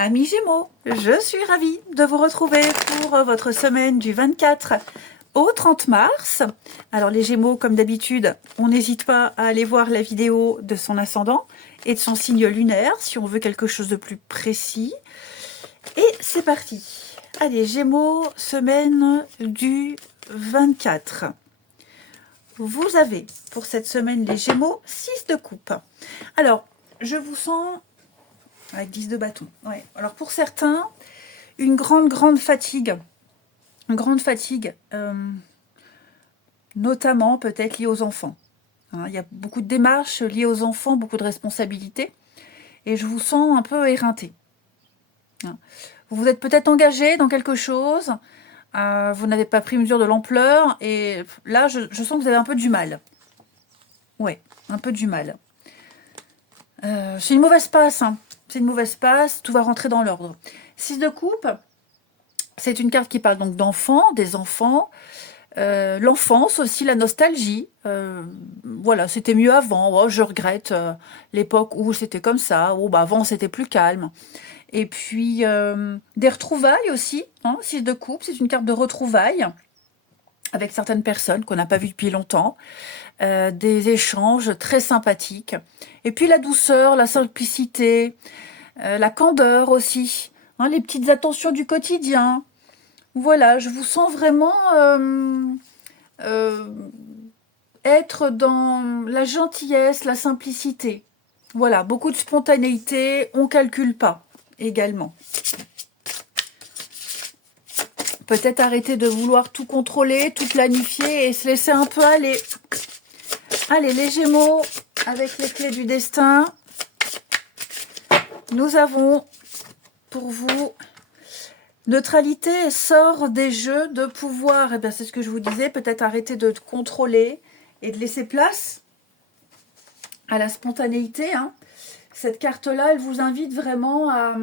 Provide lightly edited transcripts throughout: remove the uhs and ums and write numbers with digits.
Amis Gémeaux, je suis ravie de vous retrouver pour votre semaine du 24 au 30 mars. Alors les Gémeaux, comme d'habitude, on n'hésite pas à aller voir la vidéo de son ascendant et de son signe lunaire si on veut quelque chose de plus précis. Et c'est parti. Allez, Gémeaux, semaine du 24. Vous avez pour cette semaine les Gémeaux 6 de coupe. Alors, je vous sens avec 10 de bâton. Ouais. Alors pour certains, une grande fatigue. Une grande fatigue, notamment peut-être liée aux enfants. Hein, il y a beaucoup de démarches liées aux enfants, beaucoup de responsabilités. Et je vous sens un peu éreinté. Hein. Vous vous êtes peut-être engagé dans quelque chose. Vous n'avez pas pris mesure de l'ampleur. Et là, je sens que vous avez un peu du mal. Ouais, un peu du mal. C'est une mauvaise passe, hein. C'est une mauvaise passe, tout va rentrer dans l'ordre. 6 de coupe, c'est une carte qui parle donc d'enfants, des enfants, l'enfance aussi, la nostalgie. Voilà, c'était mieux avant. Oh, je regrette l'époque où c'était comme ça. Oh, bah avant, c'était plus calme. Et puis, des retrouvailles aussi. Hein, 6 de coupe, c'est une carte de retrouvailles avec certaines personnes qu'on n'a pas vues depuis longtemps. Des échanges très sympathiques. Et puis la douceur, la simplicité, la candeur aussi, hein, les petites attentions du quotidien. Voilà, je vous sens vraiment être dans la gentillesse, la simplicité. Voilà, beaucoup de spontanéité, on ne calcule pas également. Peut-être arrêter de vouloir tout contrôler, tout planifier et se laisser un peu aller. Allez, les Gémeaux, avec les clés du destin, nous avons pour vous neutralité, sort des jeux de pouvoir. Et bien, c'est ce que je vous disais, peut-être arrêter de contrôler et de laisser place à la spontanéité. Hein. Cette carte-là, elle vous invite vraiment à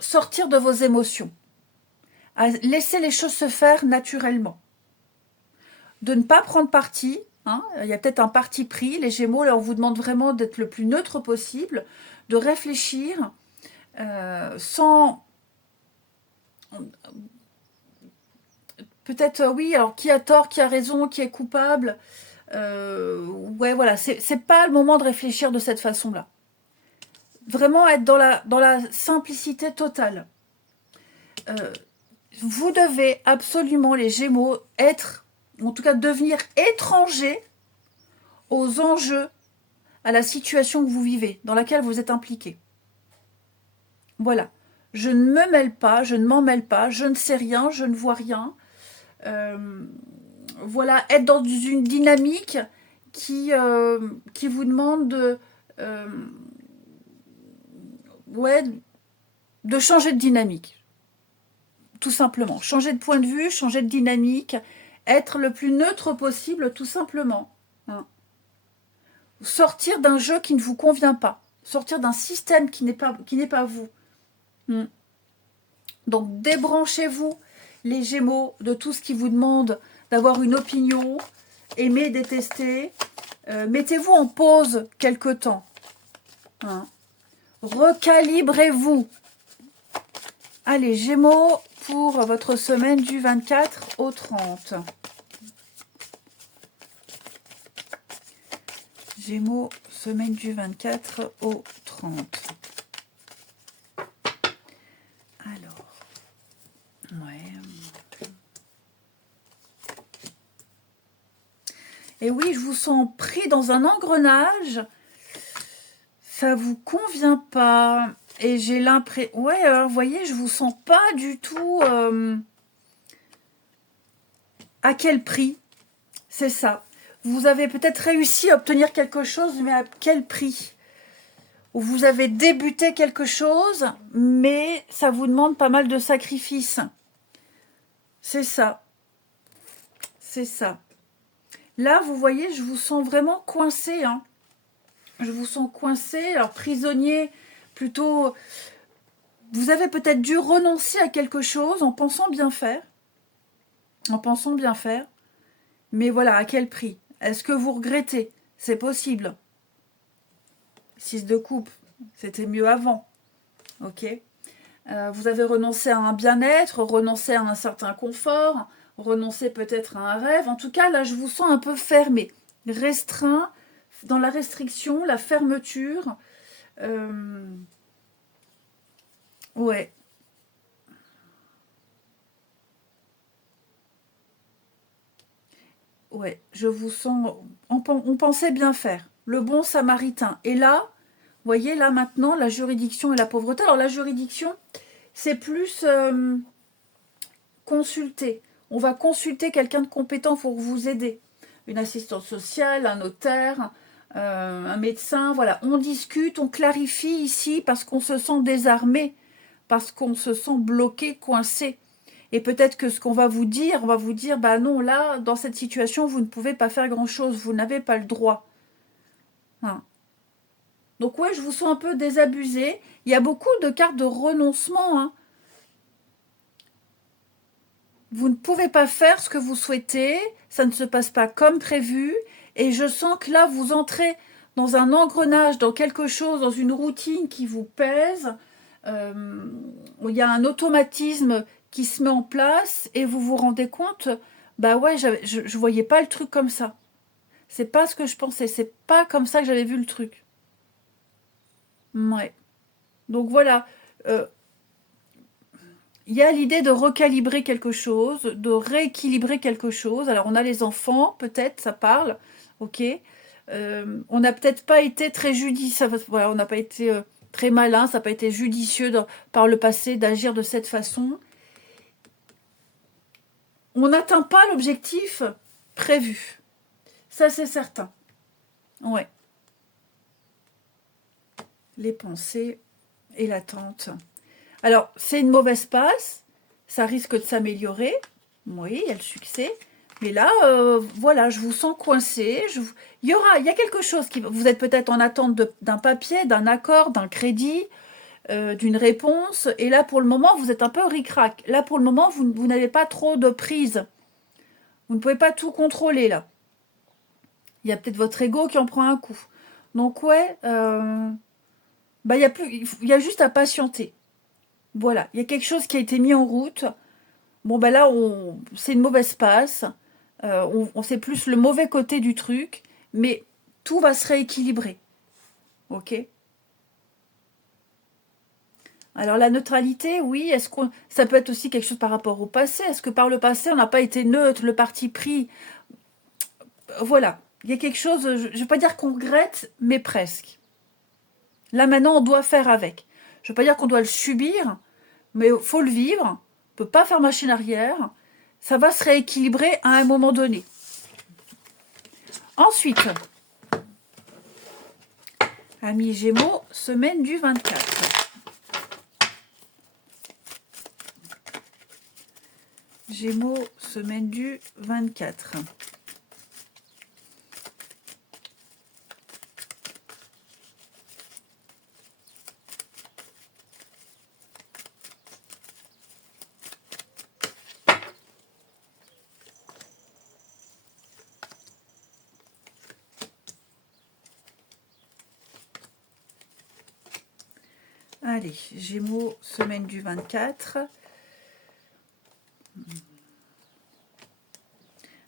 sortir de vos émotions, à laisser les choses se faire naturellement, de ne pas prendre parti. Hein, il y a peut-être un parti pris. Les Gémeaux, là, on vous demande vraiment d'être le plus neutre possible, de réfléchir sans... Peut-être, oui, alors qui a tort, qui a raison, qui est coupable. Ouais, voilà, c'est pas le moment de réfléchir de cette façon-là. Vraiment être dans la simplicité totale. Vous devez absolument, les Gémeaux, être, en tout cas devenir étranger aux enjeux, à la situation que vous vivez, dans laquelle vous êtes impliqué. Voilà. Je ne me mêle pas, je ne m'en mêle pas, je ne sais rien, je ne vois rien. Voilà, être dans une dynamique qui vous demande de changer de dynamique. Tout simplement. Changer de point de vue, changer de dynamique, être le plus neutre possible, tout simplement. Hein. Sortir d'un jeu qui ne vous convient pas. Sortir d'un système qui n'est pas vous. Donc, débranchez-vous, les Gémeaux, de tout ce qui vous demande d'avoir une opinion, aimer, détester. Mettez-vous en pause quelque temps. Hein. Recalibrez-vous. Allez, Gémeaux, pour votre semaine du 24 au 30. Gémeaux, semaine du 24 au 30. Alors, ouais. Et oui, je vous sens pris dans un engrenage. Ça vous convient pas. Et j'ai l'impression... Ouais, alors, vous voyez, je vous sens pas du tout... À quel prix? C'est ça. Vous avez peut-être réussi à obtenir quelque chose, mais à quel prix? Ou vous avez débuté quelque chose, mais ça vous demande pas mal de sacrifices. C'est ça. C'est ça. Là, vous voyez, je vous sens vraiment coincé. Hein. Je vous sens coincé, alors prisonnier, plutôt... Vous avez peut-être dû renoncer à quelque chose en pensant bien faire. En pensant bien faire. Mais voilà, à quel prix? Est-ce que vous regrettez C'est possible. 6 de coupe, c'était mieux avant. Ok. Vous avez renoncé à un bien-être, renoncé à un certain confort, renoncé peut-être à un rêve. En tout cas, là, je vous sens un peu fermé, restreint, dans la restriction, la fermeture. Ouais. Ouais, je vous sens. On pensait bien faire. Le bon samaritain. Et là, vous voyez, là maintenant, la juridiction et la pauvreté. Alors, la juridiction, c'est plus consulter. On va consulter quelqu'un de compétent pour vous aider. Une assistante sociale, un notaire, un médecin. Voilà, on discute, on clarifie ici parce qu'on se sent désarmé, parce qu'on se sent bloqué, coincé. Et peut-être que ce qu'on va vous dire, on va vous dire, bah non, là, dans cette situation, vous ne pouvez pas faire grand-chose, vous n'avez pas le droit. Hein. Donc ouais, je vous sens un peu désabusé. Il y a beaucoup de cartes de renoncement. Hein. Vous ne pouvez pas faire ce que vous souhaitez, ça ne se passe pas comme prévu, et je sens que là, vous entrez dans un engrenage, dans quelque chose, dans une routine qui vous pèse. Il y a un automatisme qui se met en place, et vous vous rendez compte, bah ouais, je voyais pas le truc comme ça. C'est pas ce que je pensais, c'est pas comme ça que j'avais vu le truc. Ouais. Donc voilà, euh, il y a l'idée de recalibrer quelque chose, de rééquilibrer quelque chose. Alors on a les enfants, peut-être, ça parle, ok. On n'a peut-être pas été très judicieux, voilà, on n'a pas été très malin, ça n'a pas été judicieux par le passé d'agir de cette façon. On n'atteint pas l'objectif prévu, ça c'est certain. Ouais, les pensées et l'attente. Alors c'est une mauvaise passe, ça risque de s'améliorer. Oui, il y a le succès. Mais là, voilà, je vous sens coincé. Il y a quelque chose qui. Vous êtes peut-être en attente d'un papier, d'un accord, d'un crédit, d'une réponse. Et là, pour le moment, vous êtes un peu ric-rac. Là, pour le moment, vous n'avez pas trop de prise. Vous ne pouvez pas tout contrôler, là. Il y a peut-être votre ego qui en prend un coup. Donc, ouais, bah, il y a juste à patienter. Voilà, il y a quelque chose qui a été mis en route. Bon, ben là, c'est une mauvaise passe. On sait plus le mauvais côté du truc, mais tout va se rééquilibrer. Ok. Alors la neutralité, oui, ça peut être aussi quelque chose par rapport au passé. Est-ce que par le passé, on n'a pas été neutre, le parti pris? Voilà. Il y a quelque chose, je ne vais pas dire qu'on regrette, mais presque. Là maintenant, on doit faire avec. Je ne veux pas dire qu'on doit le subir, mais il faut le vivre. On ne peut pas faire machine arrière. Ça va se rééquilibrer à un moment donné. Ensuite, amis Gémeaux, semaine du 24. Gémeaux, semaine du 24. Allez, Gémeaux, semaine du 24.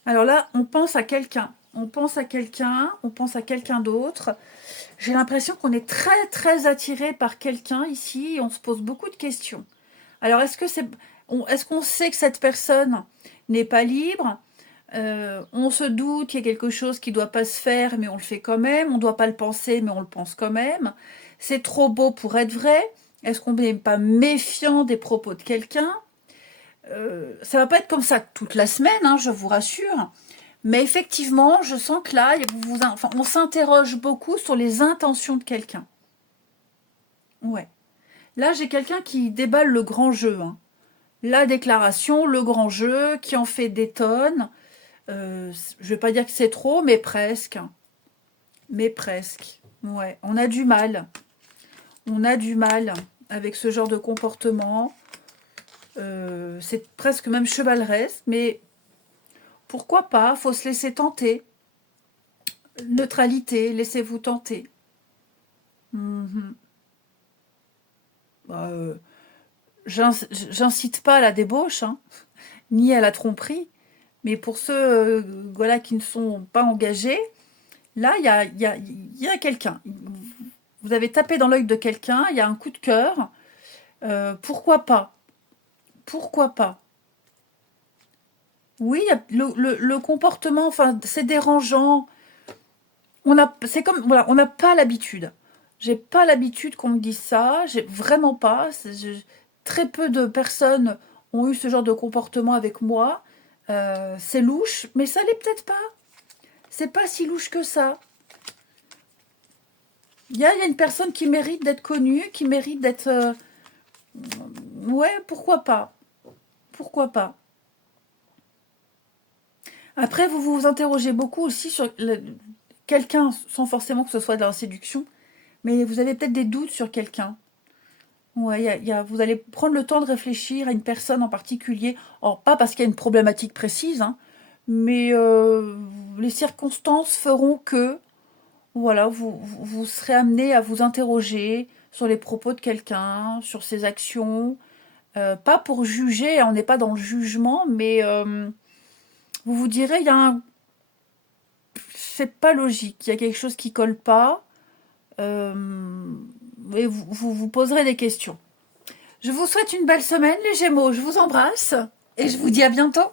Alors là, on pense à quelqu'un. On pense à quelqu'un, on pense à quelqu'un d'autre. J'ai l'impression qu'on est très très attiré par quelqu'un ici et on se pose beaucoup de questions. Alors est-ce qu'on sait que cette personne n'est pas libre? On se doute qu'il y a quelque chose qui ne doit pas se faire, mais on le fait quand même. On ne doit pas le penser, mais on le pense quand même. C'est trop beau pour être vrai. Est-ce qu'on n'est pas méfiant des propos de quelqu'un? Ça va pas être comme ça toute la semaine, hein, je vous rassure. Mais effectivement, je sens que là, on s'interroge beaucoup sur les intentions de quelqu'un. Ouais. Là, j'ai quelqu'un qui déballe le grand jeu. Hein. La déclaration, le grand jeu, qui en fait des tonnes. Je vais pas dire que c'est trop, mais presque. Mais presque. Ouais, on a du mal. On a du mal avec ce genre de comportement. C'est presque même chevaleresque, mais pourquoi pas? Faut se laisser tenter. Neutralité, laissez-vous tenter. Mhm. Bah, j'incite pas à la débauche, hein, ni à la tromperie, mais pour ceux voilà, qui ne sont pas engagés, là, il y a quelqu'un. Vous avez tapé dans l'œil de quelqu'un, il y a un coup de cœur. Pourquoi pas? Pourquoi pas? Oui, le comportement, enfin, c'est dérangeant. C'est comme, voilà, on n'a pas l'habitude. J'ai pas l'habitude qu'on me dise ça. J'ai vraiment pas. Très peu de personnes ont eu ce genre de comportement avec moi. C'est louche, mais ça l'est peut-être pas. C'est pas si louche que ça. Il y a une personne qui mérite d'être connue, qui mérite d'être. Ouais, pourquoi pas? Pourquoi pas? Après, vous vous interrogez beaucoup aussi sur quelqu'un, sans forcément que ce soit de la séduction, mais vous avez peut-être des doutes sur quelqu'un. Ouais, vous allez prendre le temps de réfléchir à une personne en particulier. Or, pas parce qu'il y a une problématique précise, hein, mais les circonstances feront que, voilà, vous serez amené à vous interroger sur les propos de quelqu'un, sur ses actions. Pas pour juger, on n'est pas dans le jugement, mais vous vous direz, c'est pas logique, il y a quelque chose qui colle pas. euh, et vous poserez des questions. Je vous souhaite une belle semaine, les Gémeaux. Je vous embrasse et je vous dis à bientôt.